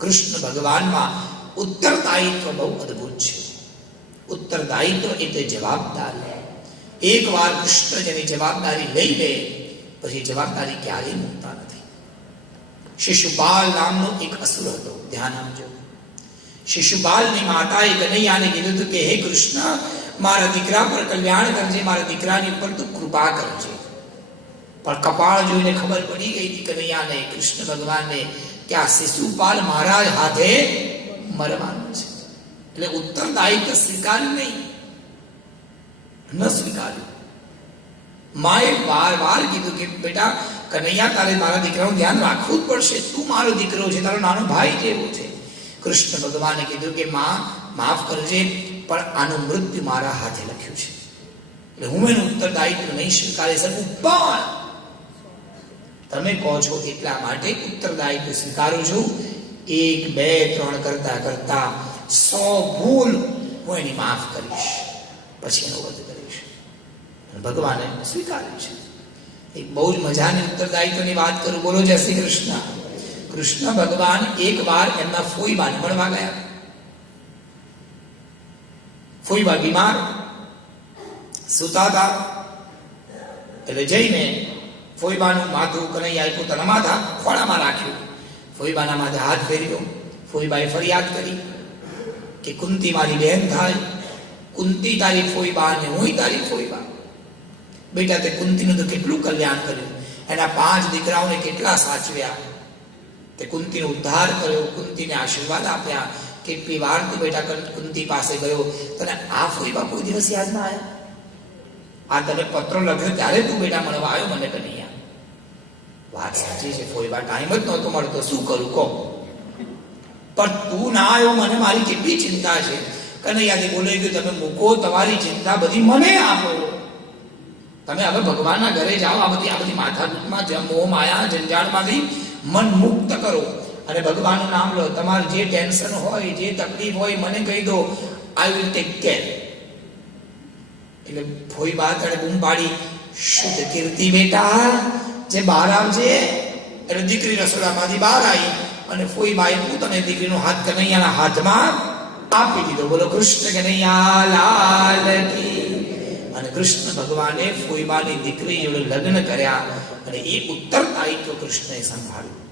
કૃષ્ણ ભગવાનમાં ઉત્તરદાયિત્વ બહુ અદ્ભુત છે. ઉત્તરદાયિત્વ એટલે જવાબદારી. એકવાર કૃષ્ણ જેની જવાબદારી લઈ લે પછી જવાબદારી ક્યારેય મૂકતા નથી. શિશુપાલ નામનો એક અસુર હતો. ધ્યાન આપજો. શિશુપાલની માતાએ કનૈયાને કીધું હતું કે હે કૃષ્ણ, મારા દીકરા પર કલ્યાણ કરજે, મારા દીકરાની ઉપર તું કૃપા કરજે. પણ કપાળ જોઈને ખબર પડી ગઈ હતી કનૈયાને, કૃષ્ણ ભગવાનને, કે આ શિશુપાલ મહારાજ હાથે મરવાનું છે. એટલે ઉત્તરદાયિત્વ સ્વીકાર્યું નહીં, ન સ્વીકાર્યું. માએ વાર કીધું કે બેટા કનૈયા, તારે મારા દીકરાનું ધ્યાન રાખવું જ પડશે. તું મારો દીકરો છે, તારો નાનો ભાઈ જેવો છે. કૃષ્ણ ભગવાને કીધું કે માં માફ કરજે, પણ આનું મૃત્યુ મારા હાથે લખ્યું છે, એટલે હું એનું ઉત્તરદાયિત્વ નહીં સ્વીકારી શકું. પણ તમે કહો છો એટલા માટે ઉત્તરદાયિત્વ સ્વીકારું છું. 1, 2, 3 કરતા કરતા 100 ભૂલ હું એની માફ કરીશ, પછી એનો વધ કરીશ. ભગવાને સ્વીકાર્યું છે. એક બહુ જ મજાની ઉત્તરદાયિત્વની વાત કરું. બોલો જય શ્રી કૃષ્ણ. કૃષ્ણ ભગવાન એક વાર એમના ફોઈબાને મળવા ગયા. ફોઈબા બીમાર સૂતા હતા, એટલે જઈને ફોઈબાનું માથું કનૈયાએ પોતાના માથા ખોળામાં રાખ્યું. ફોઈબાના માથે હાથ ફેર્યો. ફોઈબાએ ફરિયાદ કરી કે કુંતી મારી બહેન થાય, કુંતી તારી ફોઈબા અને હું તારી ફોઈબા. બેટા તે કુંતીનું તો કેટલું કલ્યાણ કર્યું, એના 5 દીકરાઓને કેટલા સાચવ્યા, તે કુંતીનો ઉદ્ધાર કર્યો, કુંતીને આશીર્વાદ આપ્યા. કેટલી વાર તું બેટા કુંતી પાસે ગયો, તને આ ફોઈબા કોઈ દિવસ યાદ ના આવ્યા? આ તને પત્ર લખ્યો ત્યારે તું બેટા મળવા આવ્યો મને કનૈયા. વાત સાચી છે, ફોઈબા ટાઈમ જ નહોતો મળતો, શું કરું કહો. પણ તું ના આવ્યો, મને મારી કેટલી ચિંતા છે. કનૈયાથી બોલાઈ ગયું, તમે મૂકો તમારી ચિંતા બધી, મને આપો. તમે હવે ભગવાનના ઘરે જાઓ, આ બધી માથાકૂટમાં મોહ માયા જંજાળમાંથી મન મુક્ત કરો અને ભગવાનનું નામ લો. તમારે જે ટેન્શન હોય, જે તકલીફ હોય, મને કહી દો, આઈ વિલ ટેક કેર. એટલે ફોઈબા તને બૂમ પાડી, શુદ્ધ કીર્તિ બેટા જે બહાર આવજે. એટલે દીકરી રસોડામાંથી બહાર આવી અને ફોઈબાએ પોતાની દીકરીનો હાથ કનૈયાના હાથમાં આપી દીધો. બોલો કૃષ્ણ કનૈયા લાલ કી. અને કૃષ્ણ ભગવાને ફોઈબાની દીકરી જોડે લગ્ન કર્યા અને એ ઉત્તરદાયિત્વ કૃષ્ણએ સંભાળ્યું.